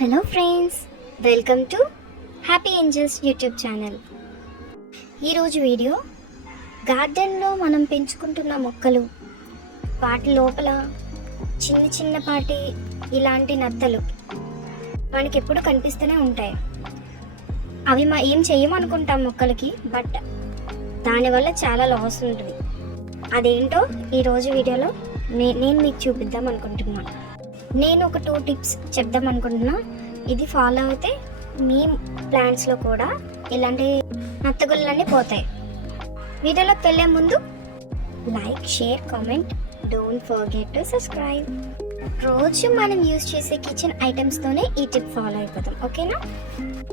Hello friends welcome to Happy Angels YouTube channel. ఈరోజు video గార్డెన్లో మనం పెంచుకుంటున్న మొక్కలు వాటి లోపల చిన్న చిన్నపాటి ఇలాంటి నత్తలు మనకి ఎప్పుడు కనిపిస్తూనే ఉంటాయి. అవి మా ఏం చేయమనుకుంటాం మొక్కలకి బట్ దానివల్ల చాలా లాస్ ఉంటుంది. అదేంటో ఈరోజు వీడియోలో నే నేను మీకు చూపిద్దాం అనుకుంటున్నాను. నేను ఒక టూ టిప్స్ చెప్దాం అనుకుంటున్నా. ఇది ఫాలో అయితే మీ ప్లాంట్స్లో కూడా ఇలాంటి నత్తగుళ్ళన్నీ పోతాయి. వీడియోలోకి వెళ్ళే ముందు like share comment don't forget to subscribe రోజు మనం యూజ్ చేసే కిచెన్ ఐటమ్స్తోనే ఈ టిప్ ఫాలో అయిపోతాం. ఓకేనా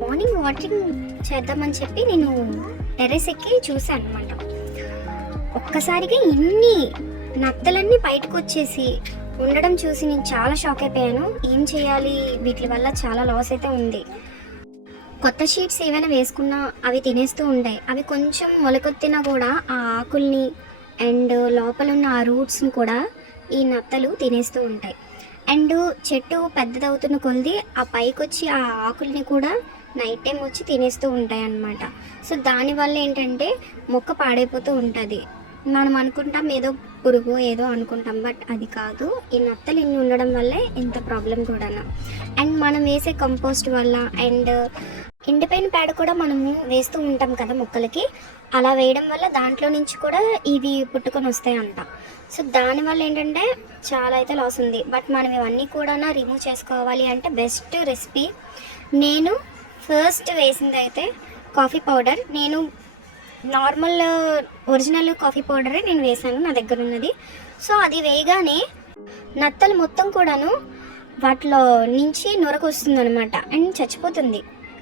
మార్నింగ్ వాటరింగ్ చేద్దామని చెప్పి నేను టెరెస్ ఎక్కి చూసాను అనమాట ఒక్కసారిగా ఇన్ని నత్తలన్నీ బయటకు వచ్చేసి ఉండడం చూసి నేను చాలా షాక్ అయిపోయాను. ఏం చేయాలి? వీటి వల్ల చాలా లాస్ అయితే ఉంది. కొత్త షీట్స్ ఏమైనా వేసుకున్నా అవి తినేస్తూ ఉంటాయి. అవి కొంచెం మొలకొత్తినా కూడా ఆ ఆకుల్ని అండ్ లోపల ఉన్న ఆ రూట్స్ని కూడా ఈ నత్తలు తినేస్తూ ఉంటాయి. అండ్ చెట్టు పెద్దదవుతున్న కొలిది ఆ పైకి వచ్చి ఆ ఆకుల్ని కూడా నైట్ టైం వచ్చి తినేస్తూ ఉంటాయి అన్నమాట సో దానివల్ల ఏంటంటే మొక్క పాడైపోతూ ఉంటుంది. మనం అనుకుంటాం ఏదో పురుగు ఏదో అనుకుంటాం బట్ అది కాదు. ఈ నత్తలు ఇన్ని ఉండడం వల్లే ఇంత ప్రాబ్లం కూడా అండ్ మనం వేసే కంపోస్ట్ వల్ల అండ్ ఎండిపోయిన పేడ కూడా మనము వేస్తూ ఉంటాం కదా మొక్కలకి. అలా వేయడం వల్ల దాంట్లో నుంచి కూడా ఇవి పుట్టుకొని వస్తాయి అంట సో దానివల్ల ఏంటంటే చాలా అయితే లాస్ ఉంది. బట్ మనం ఇవన్నీ కూడా రిమూవ్ చేసుకోవాలి అంటే బెస్ట్ రెసిపీ నేను ఫస్ట్ వేసింది అయితే కాఫీ పౌడర్ నేను నార్మల్ ఒరిజినల్ కాఫీ పౌడరే నేను వేసాను నా దగ్గర ఉన్నది. సో అది వేయగానే నత్తలు మొత్తం కూడాను వాటిలో నుంచి నొరకు వస్తుంది అనమాట అండ్ చచ్చిపోతుంది.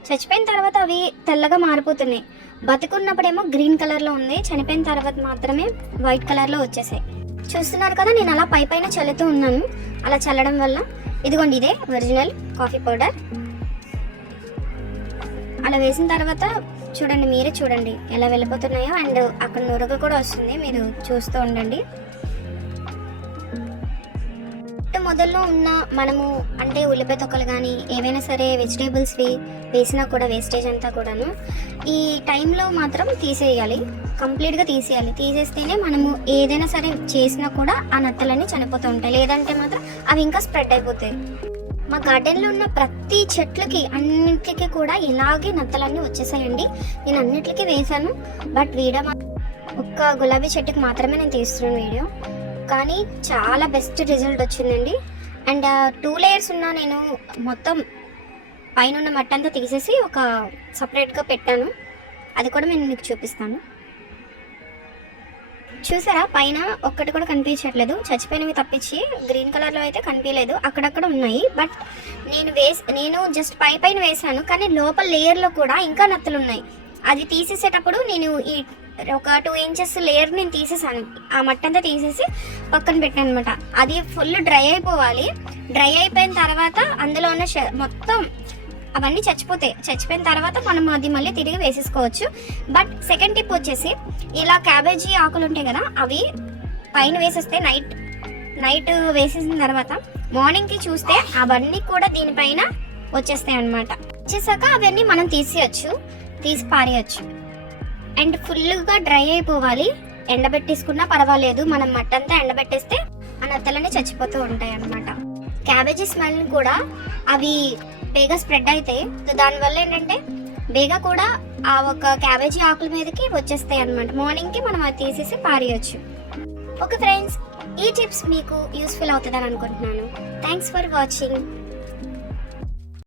చచ్చిపోయిన తర్వాత అవి తెల్లగా మారిపోతున్నాయి. బతుకున్నప్పుడేమో గ్రీన్ కలర్లో ఉంది చనిపోయిన తర్వాత మాత్రమే వైట్ కలర్లో వచ్చేసాయి. చూస్తున్నారు కదా నేను అలా పై పైన చల్లుతూ ఉన్నాను. అలా చల్లడం వల్ల ఇదిగోండి ఇదే ఒరిజినల్ కాఫీ పౌడర్. అలా వేసిన తర్వాత చూడండి మీరే చూడండి ఎలా వెళ్ళిపోతున్నాయో. అండ్ అక్కడ నురగ కూడా వస్తుంది మీరు చూస్తూ ఉండండి. మొదల్లో ఉన్న మనము అంటే ఉల్లిపాయ తొక్కలు కానీ ఏవైనా సరే వెజిటేబుల్స్వి వేసినా కూడా వేస్టేజ్ అంతా కూడాను ఈ టైంలో మాత్రం తీసేయాలి. కంప్లీట్గా తీసేయాలి. తీసేస్తేనే మనము ఏదైనా సరే చేసినా కూడా ఆ నత్తలన్నీ చనిపోతూ ఉంటాయి. లేదంటే మాత్రం అవి ఇంకా స్ప్రెడ్ అయిపోతాయి. మా గార్డెన్లో ఉన్న ప్రతి చెట్లకి అన్నిటికీ కూడా ఇలాగే నత్తలన్నీ వచ్చేసాయండి. నేను అన్నిటికీ వేశాను బట్ వీడియో ఒక్క గులాబీ చెట్టుకి మాత్రమే నేను తీస్తున్నాను వీడియో. కానీ చాలా బెస్ట్ రిజల్ట్ వచ్చిందండి. అండ్ టూ లేయర్స్ ఉన్న నేను మొత్తం పైన ఉన్న మట్టంతా తీసేసి ఒక సపరేట్గా పెట్టాను. అది కూడా నేను మీకు చూపిస్తాను. చూసారా? పైన ఒక్కటి కూడా కనిపించట్లేదు. చచ్చిపోయినవి తప్పించి గ్రీన్ కలర్లో అయితే కనిపించలేదు. అక్కడక్కడ ఉన్నాయి. బట్ నేను వేస్ నేను జస్ట్ పై పైన వేసాను కానీ లోపల లేయర్లో కూడా ఇంకా నత్తలు ఉన్నాయి. అది తీసేసేటప్పుడు నేను ఈ ఒక టూ ఇంచెస్ లేయర్ నేను తీసేసాను. ఆ మట్టంతా తీసేసి పక్కన పెట్టాను అనమాట అది ఫుల్ డ్రై అయిపోవాలి. డ్రై అయిపోయిన తర్వాత అందులో ఉన్న మొత్తం అవన్నీ చచ్చిపోతాయి చచ్చిపోయిన తర్వాత మనం అది మళ్ళీ తిరిగి వేసేసుకోవచ్చు. బట్ సెకండ్ టిప్ వచ్చేసి ఇలా క్యాబేజీ ఆకులు ఉంటాయి కదా అవి పైన వేసేస్తే నైట్ నైట్ వేసేసిన తర్వాత మార్నింగ్కి చూస్తే అవన్నీ కూడా దీనిపైన వచ్చేస్తాయి అనమాట వచ్చేసాక అవన్నీ మనం తీసేయచ్చు తీసి పారేయచ్చు. అండ్ ఫుల్గా డ్రై అయిపోవాలి. ఎండబెట్టేసుకున్నా పర్వాలేదు. మనం మట్టంతా ఎండబెట్టేస్తే ఆ నత్తలన్నీ చచ్చిపోతూ ఉంటాయి అనమాట క్యాబేజీ స్మెల్ కూడా అవి బేగా స్ప్రెడ్ అవుతాయి దానివల్ల ఏంటంటే బేగా కూడా ఆ ఒక క్యాబేజీ ఆకుల మీదకి వచ్చేస్తాయి అనమాట మార్నింగ్కి మనం అది తీసేసి పారేయచ్చు. ఓకే ఫ్రెండ్స్ ఈ టిప్స్ మీకు యూస్ఫుల్ అవుతుందని అనుకుంటున్నాను. Thanks for watching.